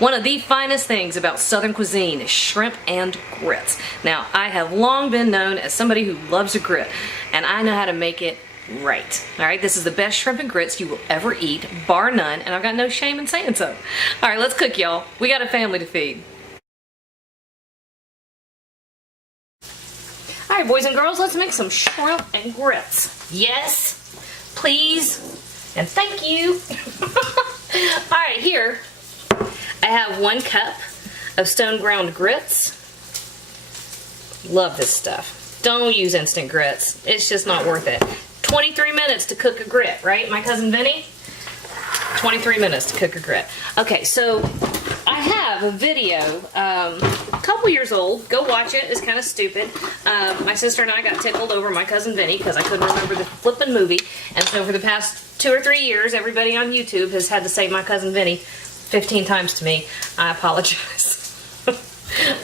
One of the finest things about Southern cuisine is shrimp and grits. Now, I have long been known as somebody who loves a grit, and I know how to make it right. All right, this is the best shrimp and grits you will ever eat, bar none, and I've got no shame in saying so. All right, let's cook, y'all. We got a family to feed. All right, boys and girls, let's make some shrimp and grits. Yes, please, and thank you. All right, here I have 1 cup of stone ground grits. Love this stuff. Don't use instant grits. It's just not worth it. 23 minutes to cook a grit, right, my cousin Vinny? 23 minutes to cook a grit. Okay, so I have a video, a couple years old. Go watch it. It's kind of stupid. My sister and I got tickled over my cousin Vinny because I couldn't remember the flippin' movie. And so for the past 2 or 3 years, everybody on YouTube has had to say my cousin Vinny 15 times to me. I apologize.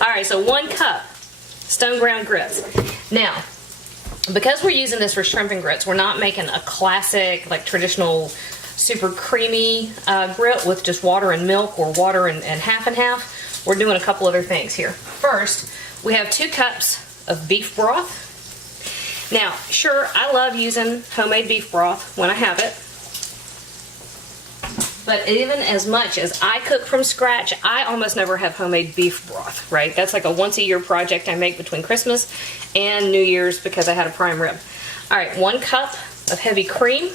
Alright, so 1 cup stone ground grits. Now, because we're using this for shrimp and grits, we're not making a classic, like traditional, super creamy grit with just water and milk or water and half and half. We're doing a couple other things here. First, we have 2 cups of beef broth. Now, sure, I love using homemade beef broth when I have it. But even as much as I cook from scratch, I almost never have homemade beef broth, right? That's like a once-a-year project I make between Christmas and New Year's because I had a prime rib. All right, 1 cup of heavy cream.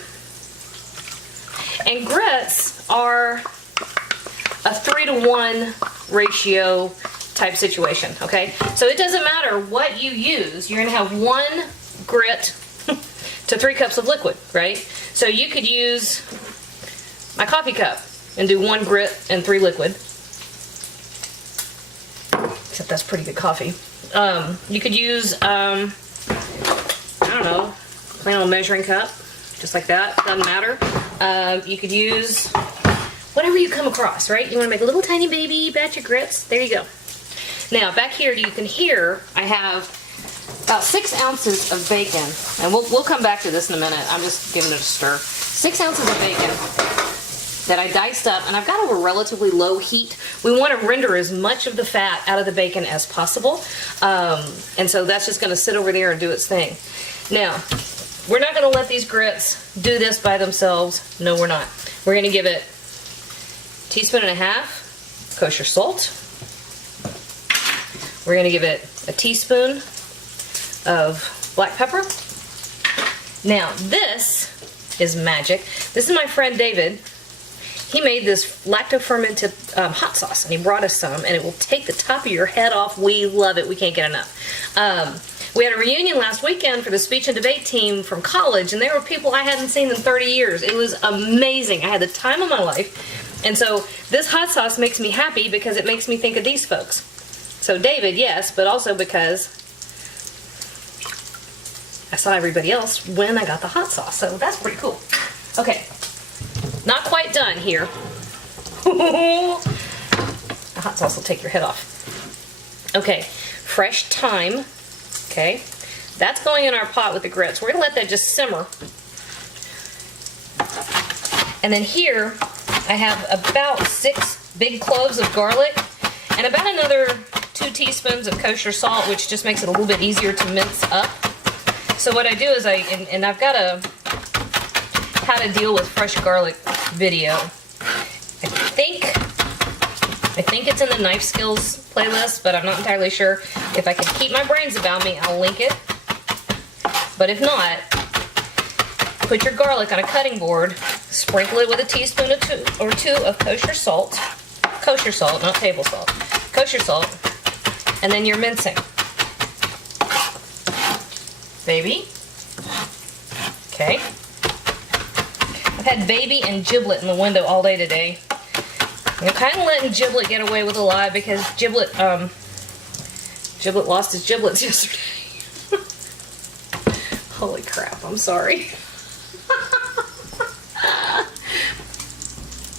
And grits are a 3-to-1 ratio type situation, okay? So it doesn't matter what you use. You're gonna have 1 grit to 3 cups of liquid, right? So you could use my coffee cup and do 1 grit and 3 liquid. Except that's pretty good coffee. You could use, I don't know, plain old measuring cup, just like that, doesn't matter. You could use whatever you come across, right? You want to make a little tiny baby batch of grits, there you go. Now back here you can hear I have about 6 ounces of bacon, and we'll come back to this in a minute. I'm just giving it a stir. 6 ounces of bacon that I diced up, and I've got over relatively low heat. We want to render as much of the fat out of the bacon as possible, and so that's just going to sit over there and do its thing. Now, we're not going to let these grits do this by themselves. No, we're not. We're going to give it 1.5 teaspoons kosher salt. We're going to give it a teaspoon of black pepper. Now, this is magic. This is my friend David. He made this lacto-fermented hot sauce, and he brought us some, and it will take the top of your head off. We love it. We can't get enough. We had a reunion last weekend for the speech and debate team from college, and there were people I hadn't seen in 30 years. It was amazing. I had the time of my life. And so this hot sauce makes me happy because it makes me think of these folks. So David, yes, but also because I saw everybody else when I got the hot sauce. So that's pretty cool. Okay. Not quite done here. The hot sauce will take your head off. Okay, fresh thyme. Okay, that's going in our pot with the grits. We're going to let that just simmer. And then here, I have about 6 big cloves of garlic and about another 2 teaspoons of kosher salt, which just makes it a little bit easier to mince up. So what I do is and I've got a how to deal with fresh garlic video. I think it's in the knife skills playlist, but I'm not entirely sure. If I can keep my brains about me, I'll link it. But if not, put your garlic on a cutting board, sprinkle it with a teaspoon or two of kosher salt, not table salt, kosher salt, and then you're mincing. Baby. Okay. I've had baby and giblet in the window all day today. I'm kind of letting Giblet get away with a lot because Giblet lost his giblets yesterday. Holy crap, I'm sorry.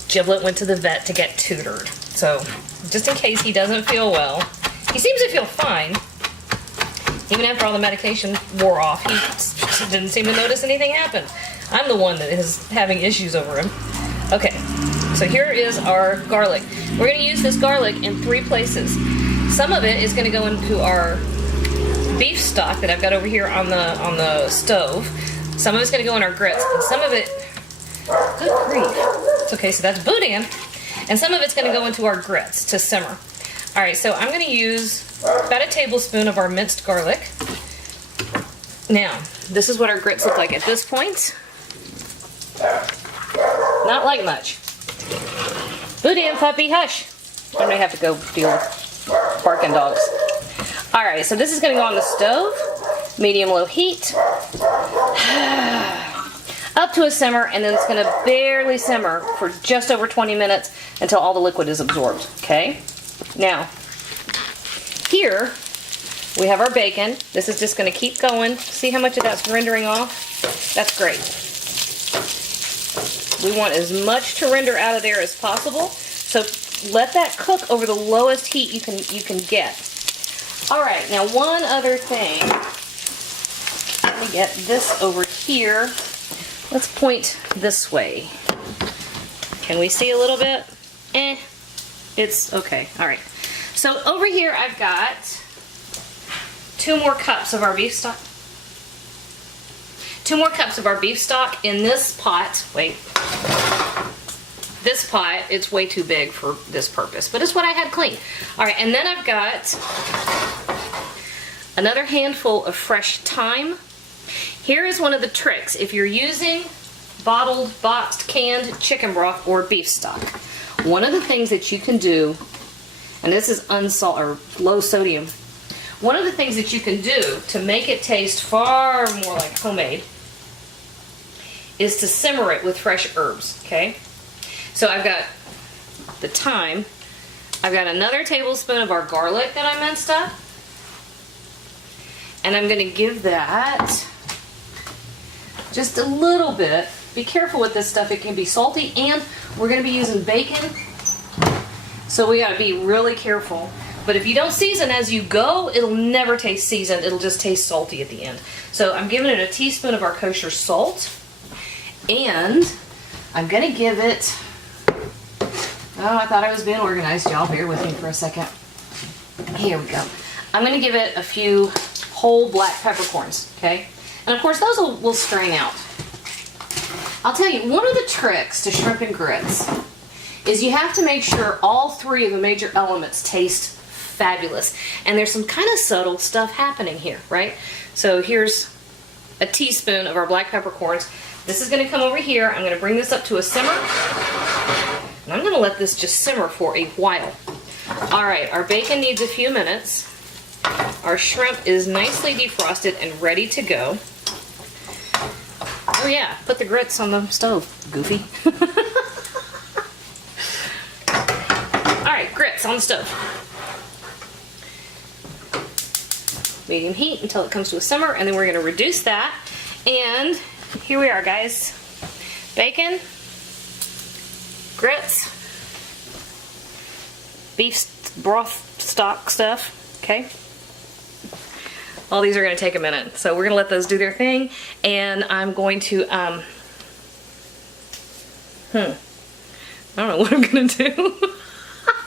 Giblet went to the vet to get tutored. So, just in case he doesn't feel well. He seems to feel fine. Even after all the medication wore off, he didn't seem to notice anything happened. I'm the one that is having issues over him. Okay. So So here is our garlic. We're going to use this garlic in 3 places. Some of it is going to go into our beef stock that I've got over here on the stove. Some of it's going to go in our grits, and some of it, good grief. Okay, so that's boudin, and some of it's going to go into our grits to simmer. All right, so I'm going to use about a tablespoon of our minced garlic. Now, this is what our grits look like at this point. Not like much. Boudin, puppy, hush. I'm gonna have to go deal with barking dogs. All right, so this is gonna go on the stove, medium-low heat, up to a simmer, and then it's gonna barely simmer for just over 20 minutes until all the liquid is absorbed, okay? Now, here we have our bacon. This is just gonna keep going. See how much of that's rendering off? That's great. We want as much to render out of there as possible. So let that cook over the lowest heat you can get. All right, now one other thing. Let me get this over here. Let's point this way. Can we see a little bit? It's okay. All right. So over here I've got 2 more cups of our beef stock. 2 more cups of our beef stock in this pot. Wait. This pot, it's way too big for this purpose, but it's what I had clean. All right, and then I've got another handful of fresh thyme. Here is one of the tricks. If you're using bottled, boxed, canned chicken broth or beef stock, one of the things that you can do, and this is unsalt or low sodium, one of the things that you can do to make it taste far more like homemade is to simmer it with fresh herbs, okay? So I've got the thyme, I've got another tablespoon of our garlic that I minced up, and I'm gonna give that just a little bit. Be careful with this stuff, it can be salty, and we're gonna be using bacon, so we gotta be really careful. But if you don't season as you go, it'll never taste seasoned, it'll just taste salty at the end. So I'm giving it a teaspoon of our kosher salt, and I'm gonna give it, oh, I thought I was being organized, y'all bear with me for a second. Here we go. I'm gonna give it a few whole black peppercorns, okay? And of course those will strain out. I'll tell you, one of the tricks to shrimp and grits is you have to make sure all 3 of the major elements taste fabulous. And there's some kind of subtle stuff happening here, right? So here's a teaspoon of our black peppercorns. This is going to come over here. I'm going to bring this up to a simmer. And I'm going to let this just simmer for a while. All right, our bacon needs a few minutes. Our shrimp is nicely defrosted and ready to go. Oh yeah, put the grits on the stove, goofy. All right, grits on the stove. Medium heat until it comes to a simmer, and then we're going to reduce that. And here we are, guys. Bacon, grits, beef broth stock stuff, okay? All these are going to take a minute, so we're going to let those do their thing, and I'm going to, I don't know what I'm going to do.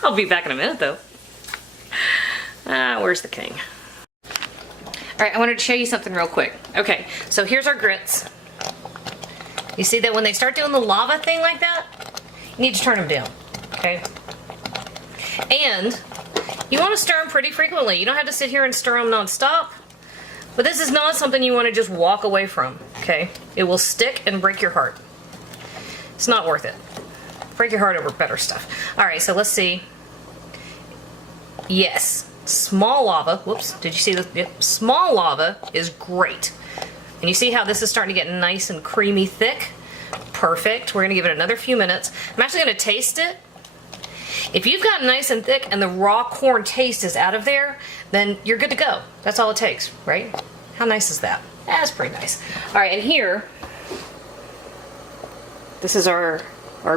I'll be back in a minute, though. Where's the king? All right, I wanted to show you something real quick. Okay, so here's our grits. You see that when they start doing the lava thing like that, you need to turn them down, okay? And you want to stir them pretty frequently. You don't have to sit here and stir them non-stop, but this is not something you want to just walk away from, okay? It will stick and break your heart. It's not worth it. Break your heart over better stuff. All right, so let's see. Yes, small lava. Whoops, did you see this? Yep. Small lava is great. And you see how this is starting to get nice and creamy thick? Perfect. We're gonna give it another few minutes. I'm actually gonna taste it. If you've got nice and thick and the raw corn taste is out of there, then you're good to go. That's all it takes, right? How nice is that? That's pretty nice. All right, and here, this is our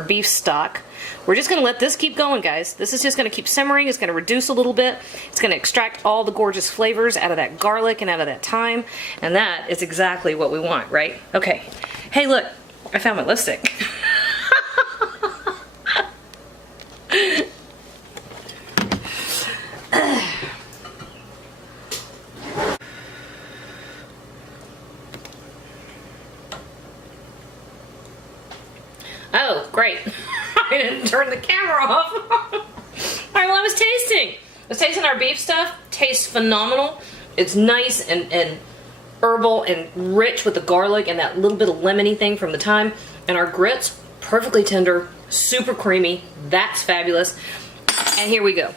beef stock. We're just gonna let this keep going, guys. This is just gonna keep simmering. It's gonna reduce a little bit. It's gonna extract all the gorgeous flavors out of that garlic and out of that thyme, and that is exactly what we want, right? Okay. Hey, look, I found my lipstick. didn't turn the camera off. All right, well, I was tasting our beef stuff. Tastes phenomenal. It's nice and herbal and rich with the garlic and that little bit of lemony thing from the thyme. And our grits, perfectly tender, super creamy. That's fabulous. And here we go.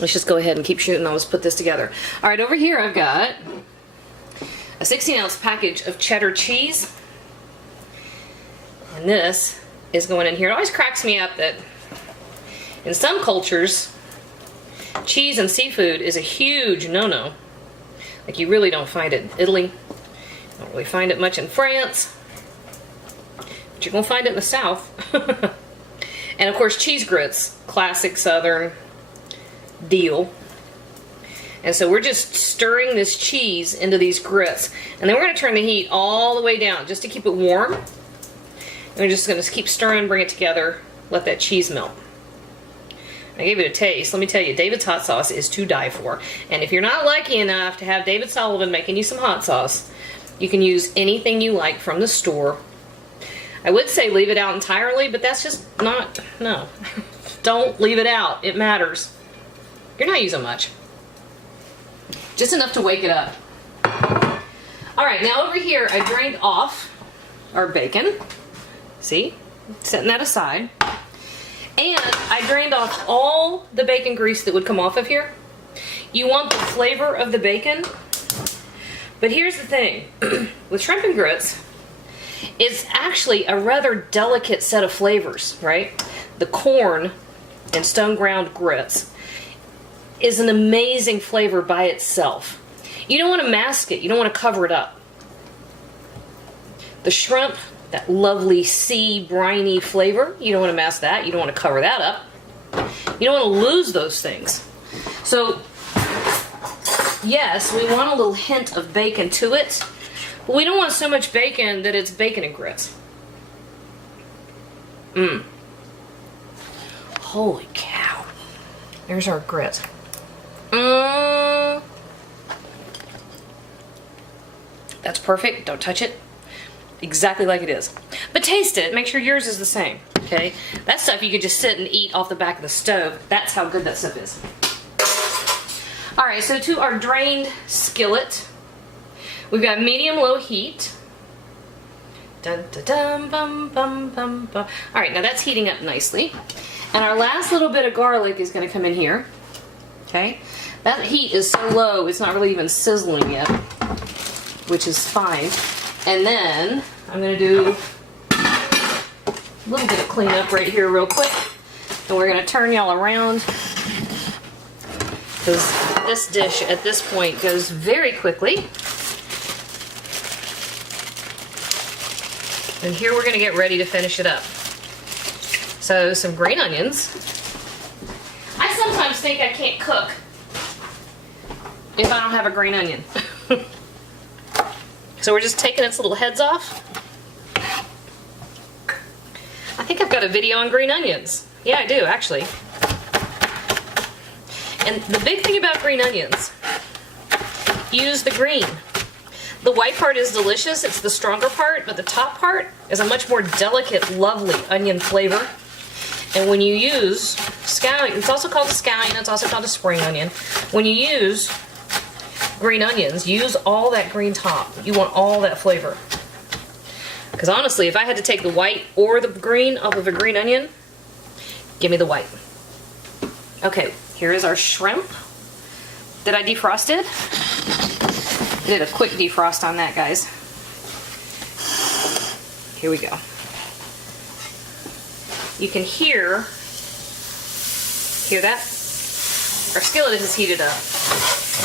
Let's just go ahead and keep shooting. I'll just put this together. All right, over here I've got a 16-ounce package of cheddar cheese. And this is going in here. It always cracks me up that in some cultures, cheese and seafood is a huge no-no. Like, you really don't find it in Italy. Don't really find it much in France. But you're gonna find it in the South. And of course, cheese grits, classic Southern deal. And so we're just stirring this cheese into these grits. And then we're gonna turn the heat all the way down just to keep it warm. And we're just gonna keep stirring, bring it together, let that cheese melt. I gave it a taste. Let me tell you, David's hot sauce is to die for. And if you're not lucky enough to have David Sullivan making you some hot sauce, you can use anything you like from the store. I would say leave it out entirely, but that's just not, no. Don't leave it out. It matters. You're not using much. Just enough to wake it up. All right, now over here, I drained off our bacon. See? Setting that aside. And I drained off all the bacon grease that would come off of here. You want the flavor of the bacon. But here's the thing. With shrimp and grits, it's actually a rather delicate set of flavors, right? The corn and stone ground grits is an amazing flavor by itself. You don't want to mask it. You don't want to cover it up. The shrimp, that lovely sea briny flavor, you don't want to mask that. You don't want to cover that up. You don't want to lose those things. So, yes, we want a little hint of bacon to it. But we don't want so much bacon that it's bacon and grits. Holy cow. There's our grits. That's perfect. Don't touch it. Exactly like it is. But taste it. Make sure yours is the same. Okay? That stuff you can just sit and eat off the back of the stove. That's how good that stuff is. Alright, so to our drained skillet, we've got medium-low heat. Dun, dun, dun, bum, bum, bum, bum. Alright, now that's heating up nicely. And our last little bit of garlic is going to come in here. Okay? That heat is so low, it's not really even sizzling yet, which is fine. And then I'm going to do a little bit of cleanup right here real quick. And we're going to turn y'all around, because this dish at this point goes very quickly. And here we're going to get ready to finish it up. So some green onions. I sometimes think I can't cook if I don't have a green onion. So we're just taking its little heads off. I think I've got a video on green onions. Yeah, I do, actually. And the big thing about green onions, use the green. The white part is delicious, it's the stronger part, but the top part is a much more delicate, lovely onion flavor. And when you use scallion, it's also called a scallion, it's also called a spring onion. When you use green onions, use all that green top. You want all that flavor. Because honestly, if I had to take the white or the green off of a green onion, give me the white. Okay, here is our shrimp that I defrosted. I did a quick defrost on that, guys. Here we go. You can hear that? Our skillet is heated up.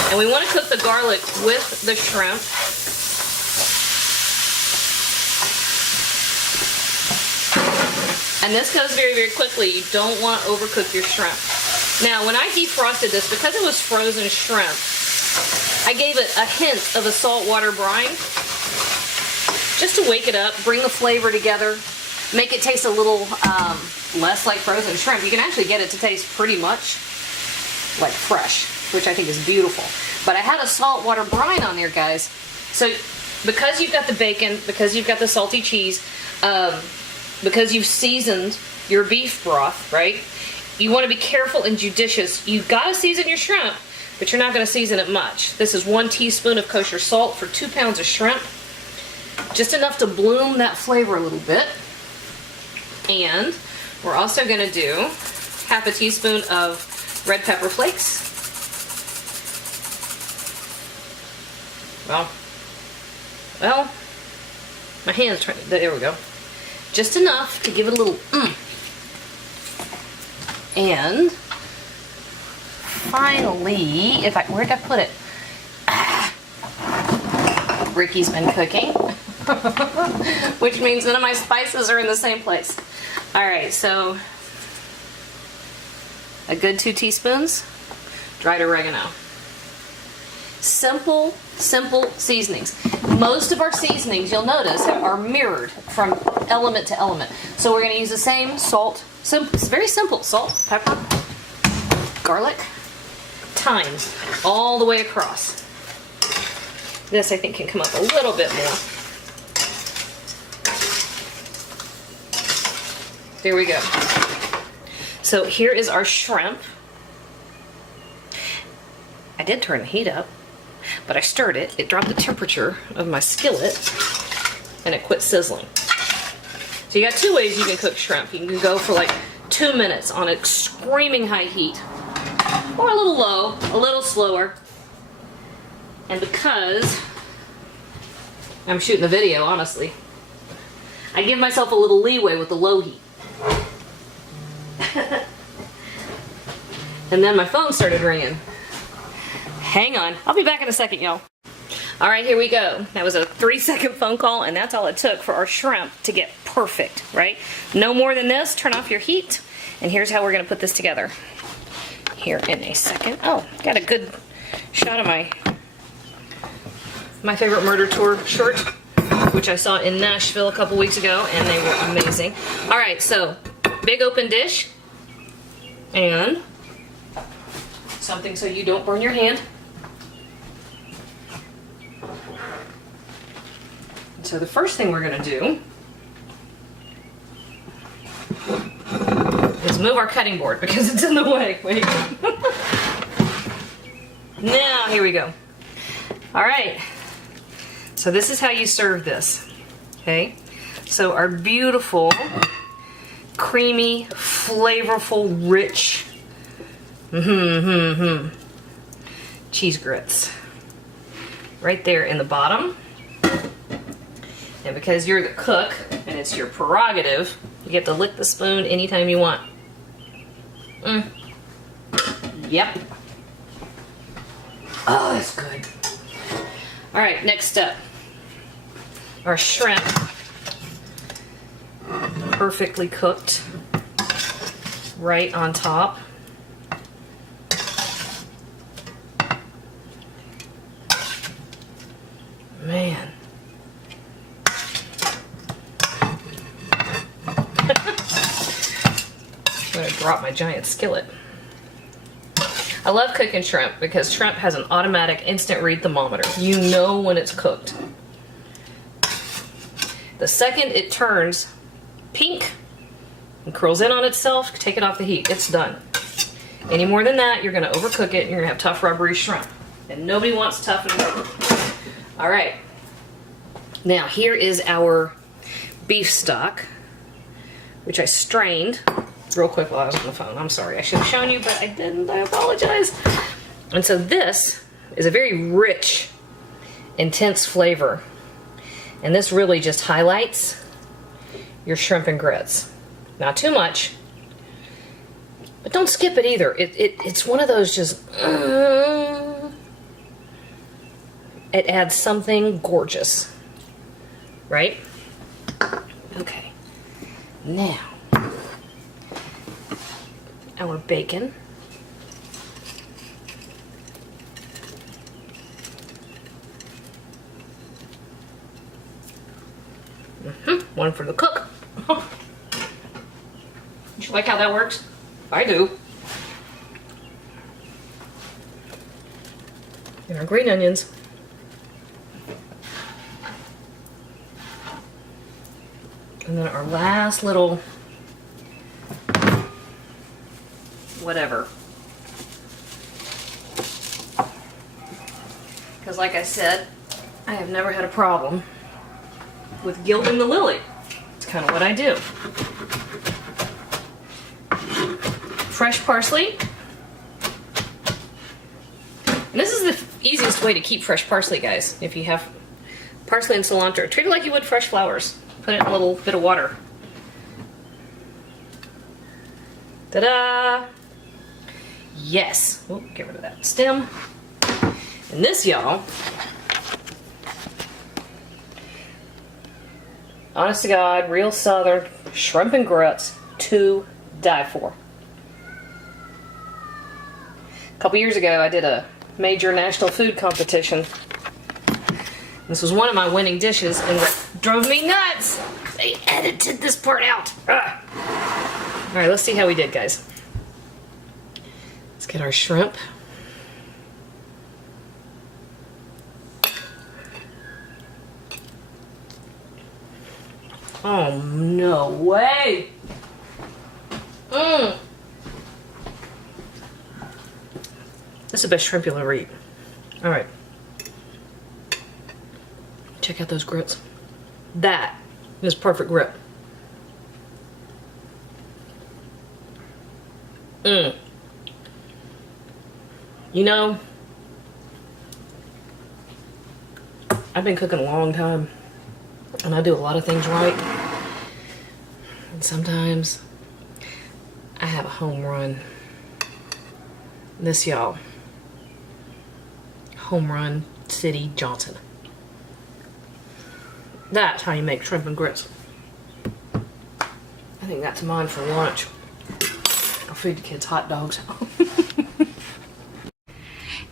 And we want to cook the garlic with the shrimp. And this goes very, very quickly. You don't want to overcook your shrimp. Now, when I defrosted this, because it was frozen shrimp, I gave it a hint of a saltwater brine, just to wake it up, bring the flavor together, make it taste a little less like frozen shrimp. You can actually get it to taste pretty much like fresh, which I think is beautiful. But I had a saltwater brine on there, guys. So because you've got the bacon, because you've got the salty cheese, because you've seasoned your beef broth, right? You want to be careful and judicious. You've got to season your shrimp, but you're not going to season it much. This is 1 teaspoon of kosher salt for 2 pounds of shrimp. Just enough to bloom that flavor a little bit. And we're also going to do half a teaspoon of red pepper flakes. Well, my hand's trying, there we go. Just enough to give it a little And finally, where did I put it? Ricky's been cooking, which means none of my spices are in the same place. All right, so a good 2 teaspoons dried oregano. Simple seasonings. Most of our seasonings, you'll notice, are mirrored from element to element. So we're going to use the same salt. It's very simple. Salt, pepper, garlic, thyme, all the way across. This, I think, can come up a little bit more. There we go. So here is our shrimp. I did turn the heat up, but I stirred it. It dropped the temperature of my skillet, and it quit sizzling. So you got 2 ways you can cook shrimp. You can go for like 2 minutes on a screaming high heat, or a little low, a little slower. And because I'm shooting the video, honestly, I give myself a little leeway with the low heat. And then my phone started ringing. Hang on, I'll be back in a second, y'all. All right, here we go. That was a 3-second phone call, and that's all it took for our shrimp to get perfect, right? No more than this. Turn off your heat, and here's how we're gonna put this together. Here in a second. Oh, got a good shot of my favorite murder tour shirt, which I saw in Nashville a couple weeks ago, and they were amazing. All right, so big open dish, and something so you don't burn your hand. So the first thing we're going to do is move our cutting board because it's in the way. Wait. Now, here we go. All right. So this is how you serve this. Okay. So our beautiful, creamy, flavorful, rich cheese grits. Right there in the bottom. And because you're the cook, and it's your prerogative, you get to lick the spoon anytime you want. Yep. Oh, that's good. All right, next up. Our shrimp. Perfectly cooked. Right on top. Man. I'm gonna drop my giant skillet. I love cooking shrimp because shrimp has an automatic instant read thermometer. You know when it's cooked. The second it turns pink and curls in on itself, take it off the heat. It's done. Any more than that, you're gonna overcook it and you're gonna have tough rubbery shrimp. And nobody wants tough and rubber. All right. Now here is our beef stock, which I strained real quick while I was on the phone. I'm sorry, I should have shown you, but I didn't. I apologize. And so this is a very rich, intense flavor. And this really just highlights your shrimp and grits. Not too much, but don't skip it either. It's one of those just, it adds something gorgeous, right? Okay, now, our bacon. One for the cook. Do you like how that works? I do. And our green onions. And then our last little whatever. Because like I said, I have never had a problem with gilding the lily. It's kind of what I do. Fresh parsley. And this is the easiest way to keep fresh parsley, guys. If you have parsley and cilantro, treat it like you would fresh flowers. Put it in a little bit of water. Ta-da! Yes. Oh, get rid of that stem. And this, y'all, honest to God, real Southern shrimp and grits to die for. A couple years ago, I did a major national food competition. This was one of my winning dishes, and what drove me nuts, they edited this part out. Ugh. All right, let's see how we did, guys. Let's get our shrimp. Oh, no way. This is the best shrimp you'll ever eat. All right. Check out those grits. That is perfect grit. You know, I've been cooking a long time, and I do a lot of things right. And sometimes I have a home run. This, y'all, home run city Johnson. That's how you make shrimp and grits. I think that's mine for lunch. I'll feed the kids hot dogs.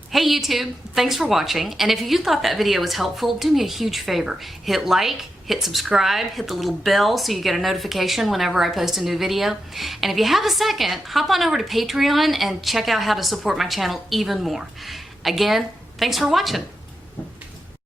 Hey YouTube, thanks for watching, and if you thought that video was helpful, do me a huge favor. Hit like, hit subscribe, hit the little bell so you get a notification whenever I post a new video. And if you have a second, hop on over to Patreon and check out how to support my channel even more. Again, thanks for watching.